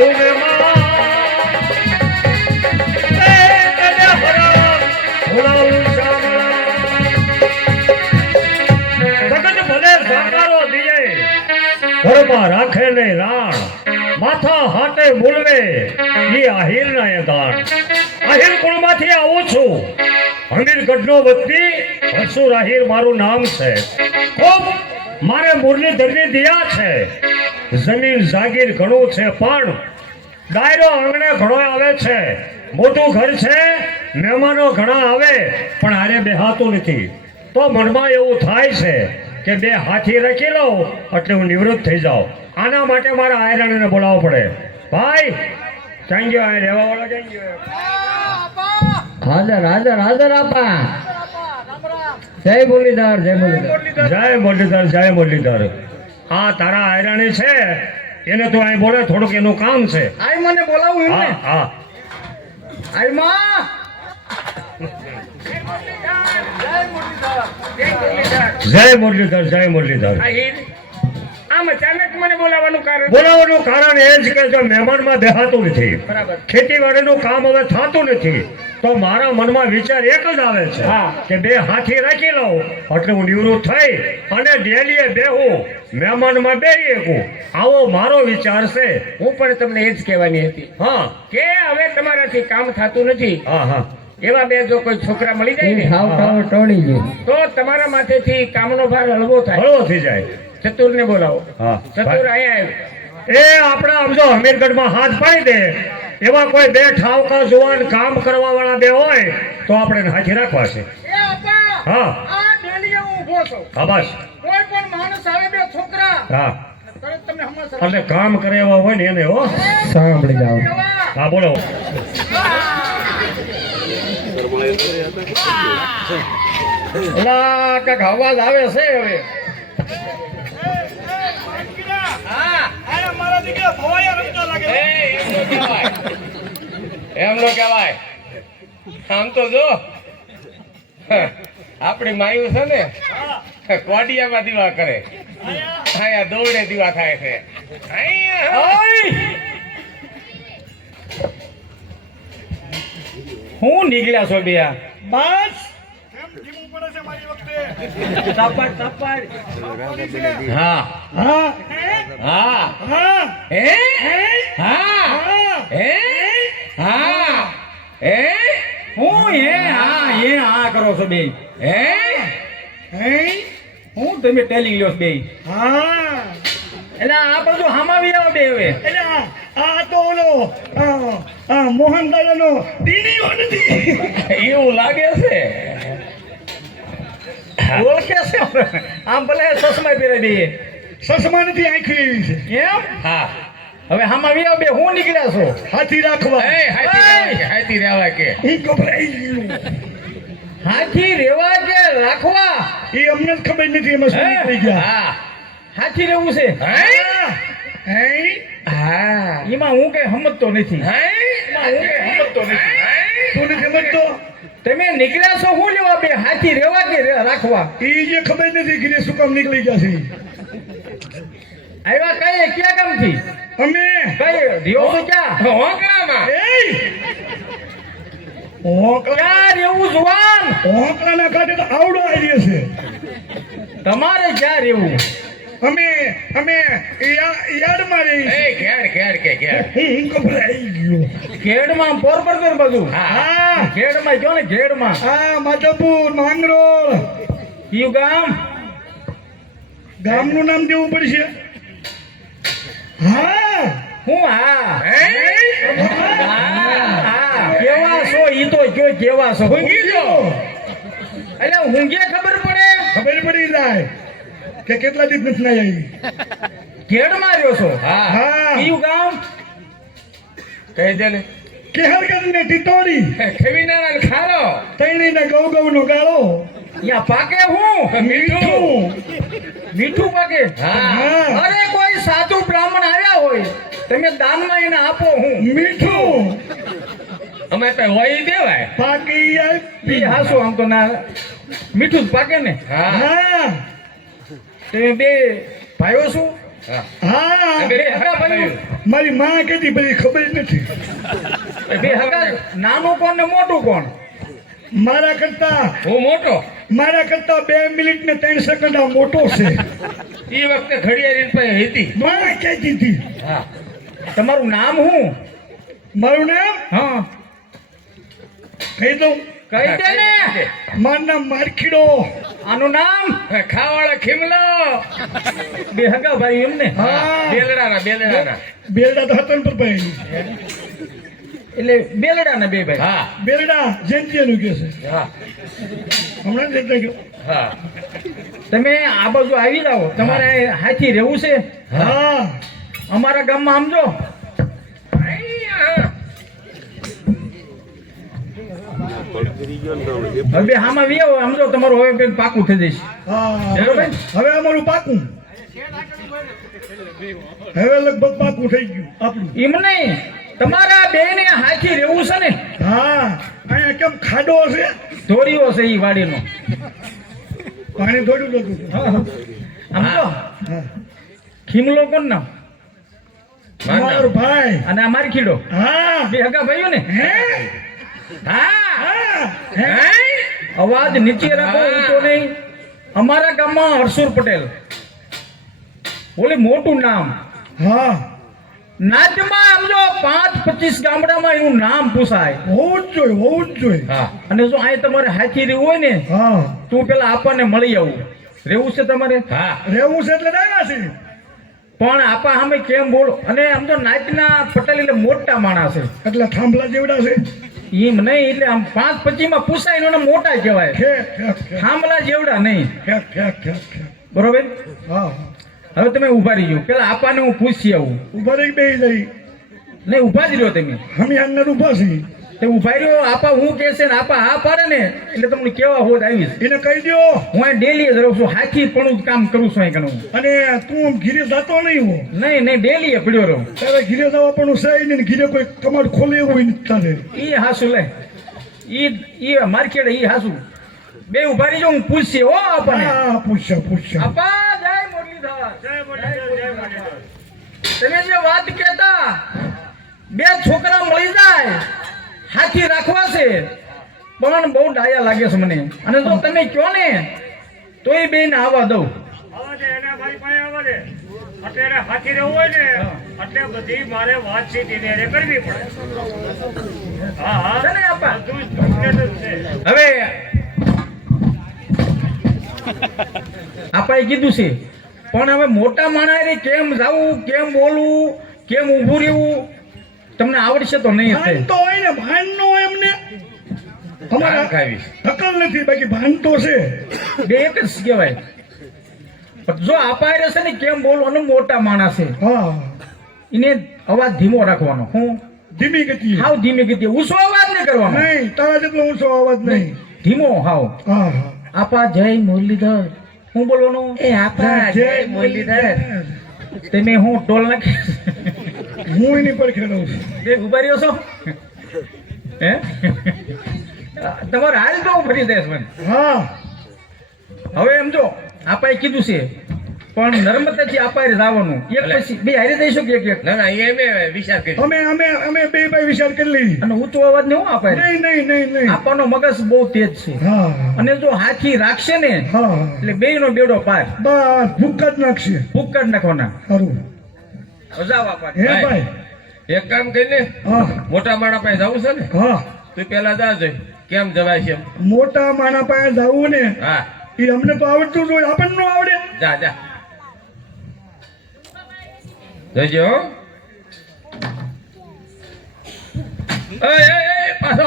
ઘરમાં રાખે ને રાણ માથા હાટે બોલવે ઈ આહિર ના એ ગાણ આહિર કુળમાંથી આવું છું હમીરગઢનો વતની હસુર આહિર મારું નામ છે ખૂબ મારે મુરલીધરની દિયા છે જમીન જાગીર ઘણું છે પણ ડાયરો આંગણે ઘણો આવે છે મોટું ઘર છે મહેમાનો ઘણા આવે પણ હારે બેહાતું નથી તો મનમાં એવું થાય છે કે બે હાથી રાખી લો એટલે હું નિવૃત્ત થઈ જાઉં આના માટે મારા આયરણને બોલાવવો પડે ભાઈ ક્યાં ગયો આ રહેવા વાળો ક્યાં ગયો હાજર હાજર હાજર આપા જય મુરલીધર જય મુરલીધર જય મુરલીધર જય મુરલીધર આ તારા આયરણી છે એને તું અહીં બોલે થોડુંક એનું કામ છે આઈ મને બોલાવું એમ ને હા આઈ માં જય મુરલીધર જય મુરલીધર આમ અચાનક મને બોલાવવાનું કારણ બોલાવવાનું કારણ એ જ કે જો મહેમાનમાં બેહાતું નથી બરાબર ખેતીવાડીનું કામ હવે થતું નથી તો મારા મનમાં વિચાર એક જ આવે છે કે બે હાથી રાખી લઉં એટલે હું નિવૃત્ત થઈ અને ડેલીએ બેહું મહેમાનમાં બેહી શકું આવો મારો વિચાર છે હું પણ તમને એ જ કહેવાની હતી હા કે હવે તમારાથી કામ થતું નથી હા હા એવા બે જો કોઈ છોકરા મળી જાય ને ટોળી ગયું તો તમારા માથેથી કામનો ભાર હળવો થાય હળવો થઈ જાય ચતુર ને બોલાવો હા ચતુર અહીંયા એ આપણા આમ જો હમીરગઢમાં હાથ પાડી દે એવા કોઈ બે ઠાવકા જુવાન કામ કરવા વાળા બે હોય તો આપણે હાથી રાખવા છે હા આ ડેલીએ હું ઊભો છું હા બસ કોઈ પણ માણસ આવે બે છોકરા હા તરત તમને હમણાં એટલે કામ કરે એવા હોય ને એને હો સાંભળી જાઓ હા બોલો એલા કાક અવાજ આવે છે હવે એમ નો કહેવાય આમ તો જો આપણી માયું છે ને કોડિયામાં દીવા કરે અહીંયા દોડે દીવા થાય છે હું નીકળ્યા છો બેયા બસ હા હા હા હે હા હે હા હે હું હે હા કરો છો બે હે હે હું તમે ટેલિંગ લ્યો બે હા એટલે આ બધું હામાવી આવો બે હવે એટલે આ તો ઓલો મોહન દાદાનો દીનીઓ નથી એવું લાગે છે ઓળખે છે આમ ભલે ચશ્મા પહેરાવી દઈએ સસમા નથી આંખી એવી છે એમ હા હવે હામાં વિયા બે હું નીકળ્યા છો હાથી રાખવા હાથી રેવા કે ઈ ગભરાઈ ગયું હાથી રેવા કે રાખવા ઈ અમને જ ખબર નથી એમાં શું થઈ ગયા હા હાથી રહેવું છે હે હા એમાં હું કઈ સમજતો નથી તું નથી સમજતો તમે નીકળ્યા છો હું લેવા બે હાથી રેવા કે રાખવા ઈ જે ખબર નથી કે શું કામ નીકળી ગયા છે આવ્યા કઈ ક્યાં કામ થી અમે કઈ રિયો તો ક્યાં હોકળામાં ક્યાં રેવું જુવાન હોકળાના કાઢે તો આવડો આવીએ છે તમારે ક્યાં રેવું અમે યાર્ડમાં રહી હું ગભરાઈ ગયો ખેડમાં પોરબંદર બધું હા ખેડમાં જો ને ખેડમાં હા માધવપુર માંગરોળ કયું ગામનું નામ દેવું પડશે હા હું હા કેવા છો ઈ તો જો કેવા છો ઊંઘી ગયો એટલે ઊંઘે ખબર પડી જાય કે કેટલા દિવસ નથી ના આવી ખેડમાં રહ્યો છો હા કયું ગામ કહી દે ને કેહરગઢ ને ટીટોડી ખેવીના ખારો તૈણી ને ગૌ નો ગાળો યા પાકે હું મીઠું પાકે હા અરે કોઈ સાધુ બ્રાહ્મણ આવ્યા હોય તમે દાનમાં એને આપો હું મીઠું અમે તો હોય દેવાય પાકી ઈ હાસુ આમ તો ના મીઠું જ પાકે ને હા તમે બે ભાઈઓ શું હા હા બે હગા ભાઈઓ મારી માં કહેતી બધી ખબર જ નથી. બે હગા નાનું કોણ ને મોટું કોણ મારા કરતા હું મોટો 2 મિનિટ ને 3 સેકન્ડ આ મોટો છે. એ વખતે ઘડિયાળી પાસે હતી માં કહેતી હતી. હા તમારું નામ શું મારું નામ હા કહી દઉં. કહી દે ને મારું નામ મારખીડો. આનું નામ ખાવાળા ખીમલો બે હગા ભાઈ એમને હા. બેલડાના બેરડા તો હતા ને ભાઈ. એટલે બેલડાના બે ભાઈ હા બેરડા જયંતિયાનું કહે છે. હા હમણાં જ એટલે ગયો. હા તમે આ બાજુ આવી જાઓ તમારે હાથી રહેવું છે હા અમારા ગામમાં આમજો હવે હામાં વી આવો આમજો તમારું હવે કંઈક પાકું થઈ જશે હા બરોબર? હવે અમારું પાકું હવે લગભગ પાકું થઈ ગયું આપણું. એમ નહીં તમારા બે ને હાથી રહેવું છે ને હા અહીંયા કેમ ખાડો છે? ધોરીઓ છે એ વાડીનો પાણી થોડું જતું હતું. આમજો હા ખીમલો કોણ નામ મારો ભાઈ. અને આ મારખીડો હા બે હગા ભાઈઓ ને હે હા હા હે? અવાજ નીચે રાખો ઊંચો નહીં અમારા ગામમાં હરસુર પટેલ બોલે મોટું નામ હા નાચમાં સમજો 5-25 ગામડામાં એનું નામ પૂછાય હોવું જ જોઈએ હોવું જ જોઈએ. અને જો અહીં તમારે હાથી રહેવું હોય ને હા તું પેલા આપણને મળી આવું રહેવું છે તમારે હા રહેવું છે એટલે આવ્યા છે. પણ આપા સામે કેમ બોલો અને આમ તો નાચના પટેલ એટલે મોટા માણસ છે એટલે થાંભલા જેવડા છે. એમ નહીં એટલે આમ 5-25 માં પૂછાય એનો મોટા કહેવાય ખેક ખેક ખેક થાંભલા જેવડા નહીં ખેક ખેક ખેક ખેક. બરોબર હા હવે તમે ઉભા રહી જાઓ પેલા આપાને હું પૂછી આવું ઉભા રહી બેહી જઈ. નહીં ઉભા જ રહ્યો તમે અમે અંદર ઉભા છીએ. તે ઉભા રહ્યો આપા હું કે છે ને આપા હા પાડે ને એટલે તમને કેવા હોત આવીશ એને કહી દો. હું અહીં ડેલી જ રહું છું હાથી પણ કામ કરું છું અહીં કનું અને તું ઘીરે જતો નહીં હો. નહીં ડેલી એ પડ્યો રહું તારે ઘીરે જવા પણ છે નહીં. ઘીરે કોઈ કમાડ ખોલે એવું હોય નથી તારે. ઈ હાસુ લે ઈ માર્કેટ ઈ હાસુ બે ઉભા રહી જાઓ હું પૂછશે હો આપણને હા પૂછ્યા પૂછ્યા. આપા જય મુરલીધર તમે જે વાત કહેતા બે છોકરા મળી જાય હાથી રાખવા છે પણ બહુ ડાયા લાગે છે મને અને જો તમે કહો ને તો એ બેન આવવા દઉં આવા દે એને મારી પાસે આવવા દે. અત્યારે હાથી રહેવું હોય ને એટલે બધી મારે વાતચીત એને કરવી પડે. હા હા છે ને આપા? બધું જ complete જ છે. હવે આપાએ કીધું છે પણ હવે મોટા માણસે કેમ જાવું કેમ બોલવું કેમ ઊભું રહેવું તમને આવડશે તો નહીં ભાન તો હોય ને ભાન નો હોય એમને. અમારા ધકલ નથી બાકી ભાન તો છે. બે એક જ કહેવાય પણ જો આપાએ રહેશે ને કેમ બોલવાનું મોટા માણસ છે હા એને અવાજ ધીમો રાખવાનો હું ધીમી ગતિ. હાવ ધીમે ગતિ ઊંચો અવાજ નહીં કરવાનો નહીં તારા જેટલો ઊંચો અવાજ નહીં. ધીમો હાવ હા હા આપા જય મુરલીધર હું બોલવાનું એ આપા જય મુરલીધર તમે હું ટોલ નાખી હું એની પર ખેડું છું. બે ઉભા રહ્યો છો હે તમારે હાલ તો ફરી દેશ મને હા હવે એમ જો આપાએ કીધું છે પણ નર્મદાથી આપાએ જવાનું એક પછી બે હારે જઈશું કે એક ના ના એ વિચાર કરી અમે અમે અમે બે ભાઈ વિચાર કરી લઈ. અને ઊંચો અવાજ ને હું આપાએ નહીં નહીં નહીં નહીં. આપાનો મગજ બહુ તેજ છે હા અને જો હાથી રાખશે ને હા એટલે બે નો બેડો પાર બસ ભૂક્કા જ નાખશે. ફૂક્કડ નાખવાના સારું જાવ આપા હે ભાઈ. એક કામ કરીને હા મોટા માણા પાસે જવું છે ને હા તું પેલા જાજે કેમ જવાય છે મોટા માણા પાસે જવું ને હા એ અમને તો આવડતું જ હોય. આપણને નો આવડે. જા જજો એ પાછો